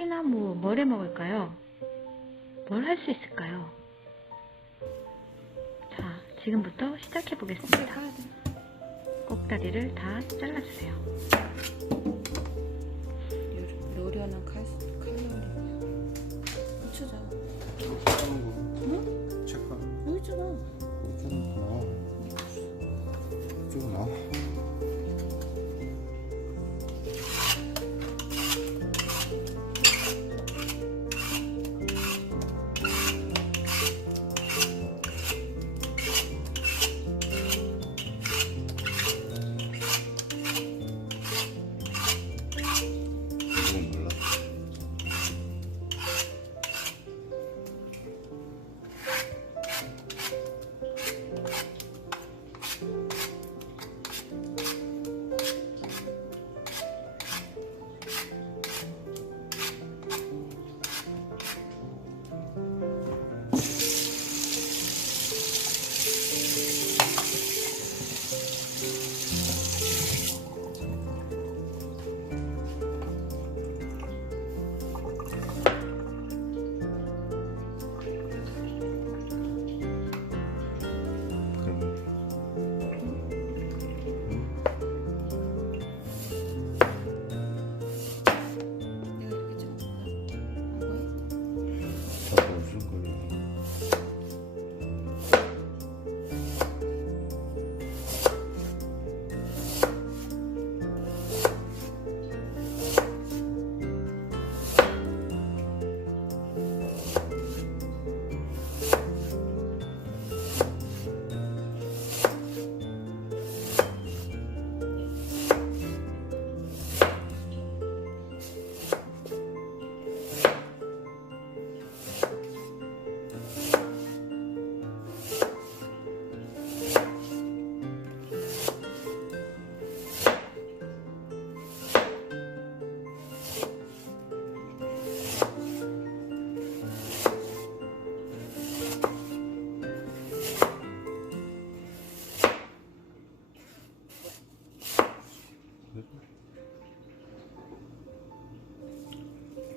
떡이나 뭘 해 먹을까요? 뭘 할 수 있을까요? 자, 지금부터 시작해 보겠습니다. 꼭다리를 다 잘라주세요. 요리하는 칼로리 붙여줘. 응? 체크. 여기 있잖아. 이쪽은 나. 이건 몰라. 내가 이렇게 찍어줄까? 자꾸 무슨 거야?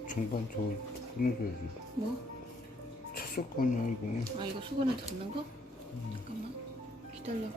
중반 저 보내줘야지. 뭐? 쳤을 거 아니야 이거. 아 이거 수건에 넣는 거? 잠깐만 기다려.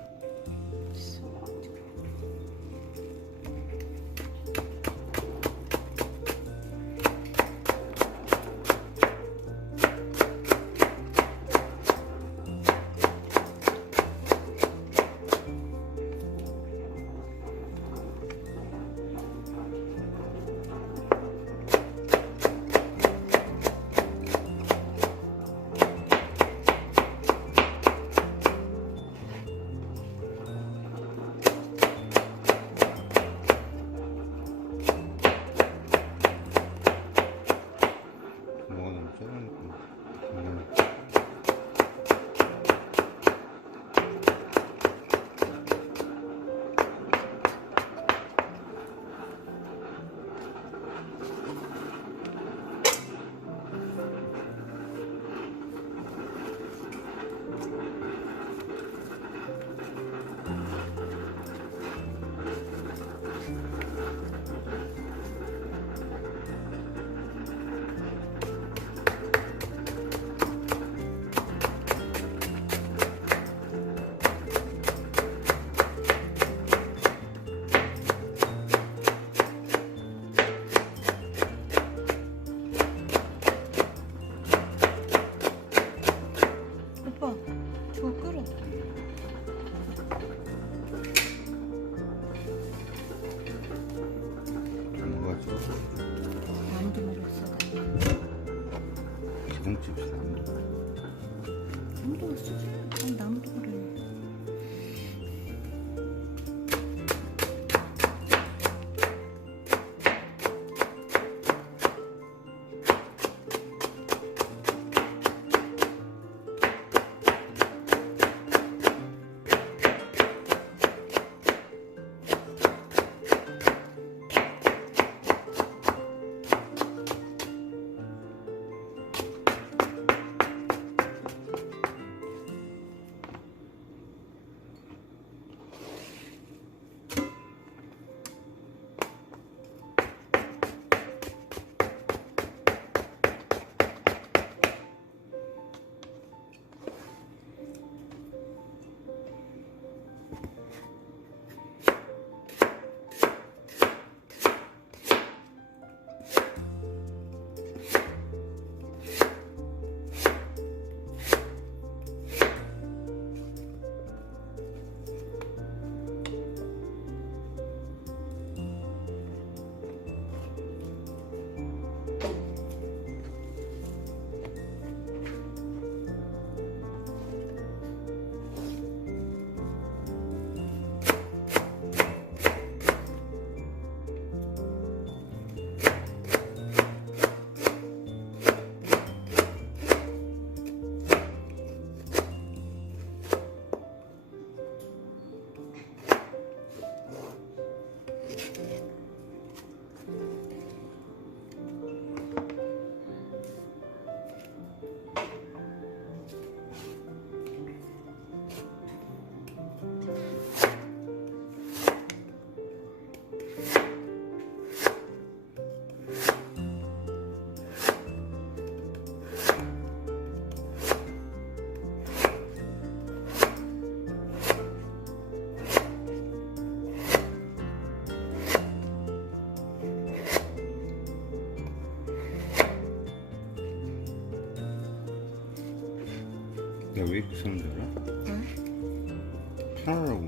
왜 이렇게 쓰는 줄 알아? 왜? 편하라고.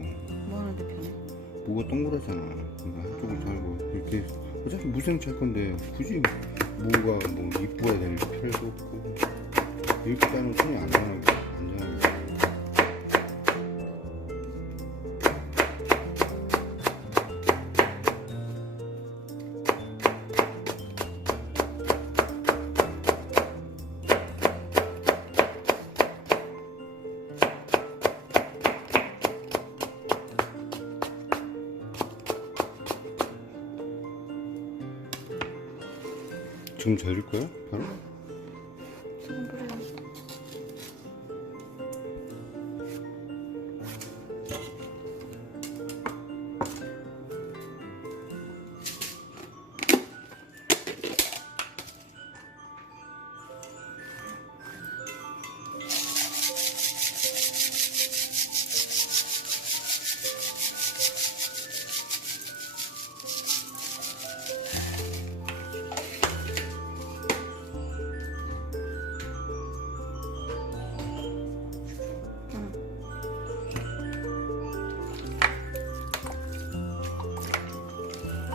뭐 하는데 편해? 뭐가 동그랗잖아. 그러니까 한쪽을 잘고 이렇게 어차피 무생채 할 건데 굳이 뭐가 뭐 이뻐야 될 필요도 없고 이렇게 짜면 손이 안전하게. 지금 재줄 거야? 바로? 소금 뿌려야지.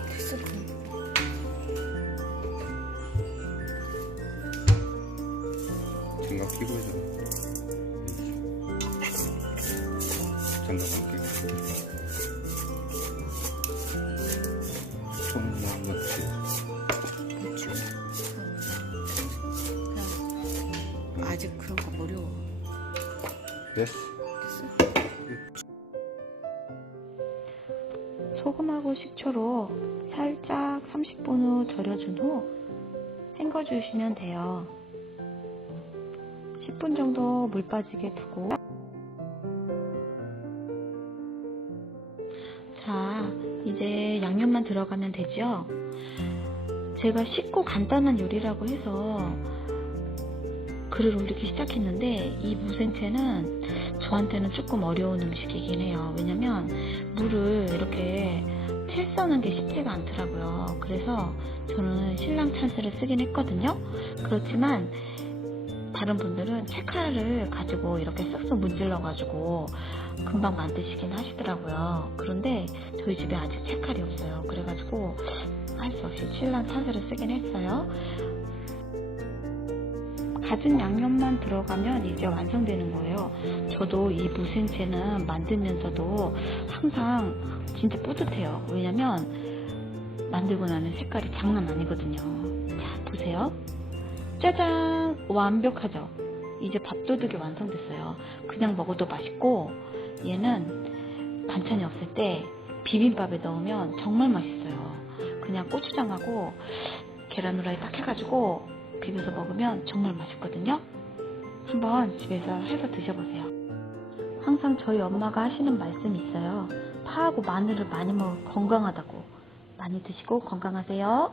됐어. 장갑 끼고 해서 장갑 안 끼고 손만 넣지. 그렇죠. 그냥 아직 그런 거 어려워. 됐어. 됐어? 소금하고 식초로 살짝 30분 후 절여준 후 헹궈주시면 돼요. 10분 정도 물 빠지게 두고 자, 이제 양념만 들어가면 되죠? 제가 쉽고 간단한 요리라고 해서 글을 올리기 시작했는데 이 무생채는 저한테는 조금 어려운 음식이긴 해요. 왜냐면 물을 이렇게 채 써는 게 쉽지가 않더라고요. 그래서 저는 신랑 찬스를 쓰긴 했거든요. 그렇지만 다른 분들은 채칼을 가지고 이렇게 쓱쓱 문질러 가지고 금방 만드시긴 하시더라고요. 그런데 저희 집에 아직 채칼이 없어요. 그래가지고 할 수 없이 신랑 찬스를 쓰긴 했어요. 가진 양념만 들어가면 이제 완성되는 거예요. 저도 이 무생채는 만들면서도 항상 진짜 뿌듯해요. 왜냐면 만들고 나면 색깔이 장난 아니거든요. 자, 보세요. 짜잔! 완벽하죠? 이제 밥도둑이 완성됐어요. 그냥 먹어도 맛있고 얘는 반찬이 없을 때 비빔밥에 넣으면 정말 맛있어요. 그냥 고추장하고 계란 후라이 딱 해가지고 비벼서 먹으면 정말 맛있거든요. 한번 집에서 해서 드셔보세요. 항상 저희 엄마가 하시는 말씀이 있어요. 파하고 마늘을 많이 먹으면 건강하다고. 많이 드시고 건강하세요.